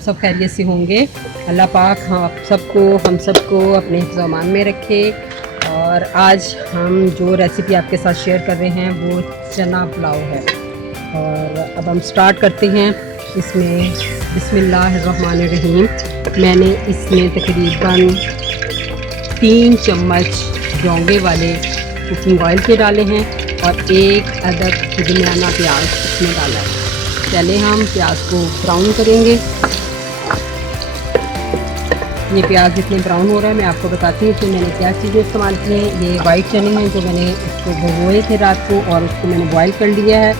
आप सब खैरियत से होंगे। अल्लाह पाक हम सबको अपने हिफ्ज़-ओ-अमान में रखे। और आज हम जो रेसिपी आपके साथ शेयर कर रहे हैं वो चना पुलाव है। और अब हम स्टार्ट करते हैं। इसमें बिस्मिल्लाहिर्रहमानिर्रहीम मैंने इसमें तकरीबन 3 चम्मच लौंगे वाले कुकिंग ऑयल के डाले हैं और 1 अदद दरमियाना प्याज इसमें डाला है। पहले हम प्याज को ब्राउन करेंगे। ये प्याज जितने ब्राउन हो रहा है मैं आपको बताती हूँ कि मैंने क्या चीज़ें इस्तेमाल की हैं। ये वाइट चने हैं जो मैंने इसको भिगोए थे रात को और उसको मैंने बॉईल कर लिया है।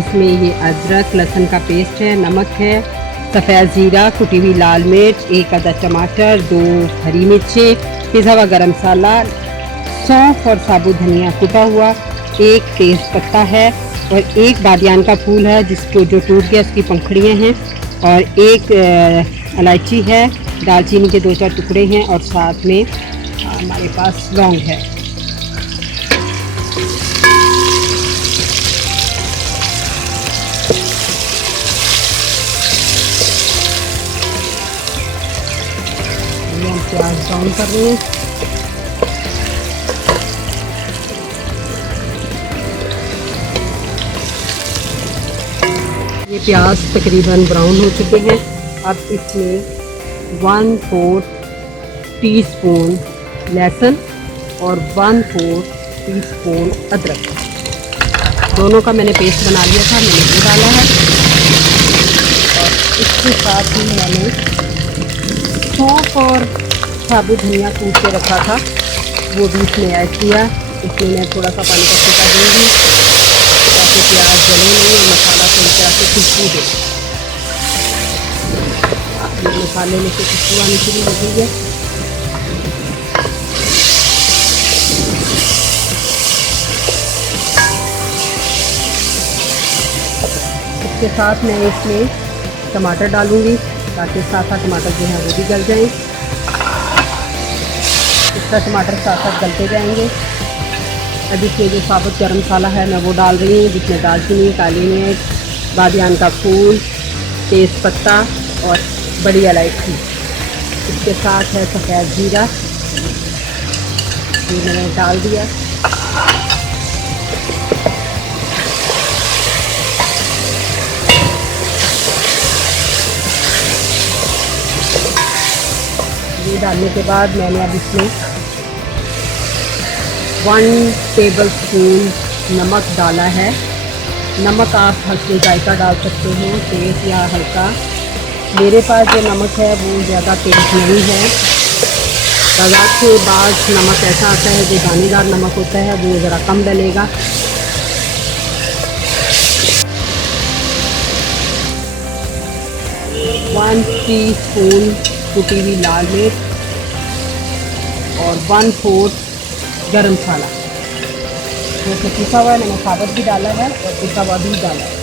इसमें ये अदरक लहसुन का पेस्ट है, नमक है, सफ़ेद ज़ीरा, कुटी हुई लाल मिर्च, 1 अदद टमाटर, 2 हरी मिर्चें, पिसा हुआ गरम मसाला, सौंफ और साबुत धनिया कुटा हुआ, 1 तेज़ पत्ता है और 1 बादियान का फूल है जिसको जो टूट गया उसकी पंखुड़ियाँ हैं और 1 इलायची है, दालचीनी के 2-4 टुकड़े हैं और साथ में हमारे पास लौंग है। ये हम प्याज ब्राउन कर रहे हैं। ये प्याज तकरीबन ब्राउन हो चुके हैं। अब इसमें 1/4 टीस्पून लहसुन और 1/4 टीस्पून अदरक दोनों का मैंने पेस्ट बना लिया था, मैंने वो डाला है। और इसके साथ ही मैंने सौंफ और साबुत धनिया कूट के रखा था वो भी इसमें ऐड किया। इसमें मैं थोड़ा सा पानी का छिड़का दूँगी ताकि प्याज जले नहीं और मसाला सही तरह से खुशबू दे। मसाले में से खुशबू आनी शुरू हो गई है। इसके साथ मैं इसमें टमाटर डालूंगी ताकि साथ टमाटर जो है वो भी गल जाएं। इस तरह टमाटर साथ गलते जाएंगे। अब इसमें जो साबुत गरम मसाला है मैं वो डाल रही हूँ जिसमें दालचीनी, काली मिर्च, बादियान का फूल, तेज़ पत्ता और बड़ी इलायची। इसके साथ है सफ़ेद ज़ीरा, ये मैंने डाल दिया। ये डालने के बाद मैंने अब इसमें 1 टेबलस्पून नमक डाला है। नमक आप हल्के जायका डाल सकते हैं, तेज़ या हल्का। मेरे पास जो नमक है वो ज़्यादा तेज़ नहीं है। बाजार के बाद नमक ऐसा आता है जो दानेदार नमक होता है वो ज़रा कम डलेगा। वन टीस्पून कुटी हुई लाल मिर्च और 1/4 गरम मसाला जो कि पिसा हुआ है, मैंने साबुत भी डाला है और पिसा हुआ भी डाला है।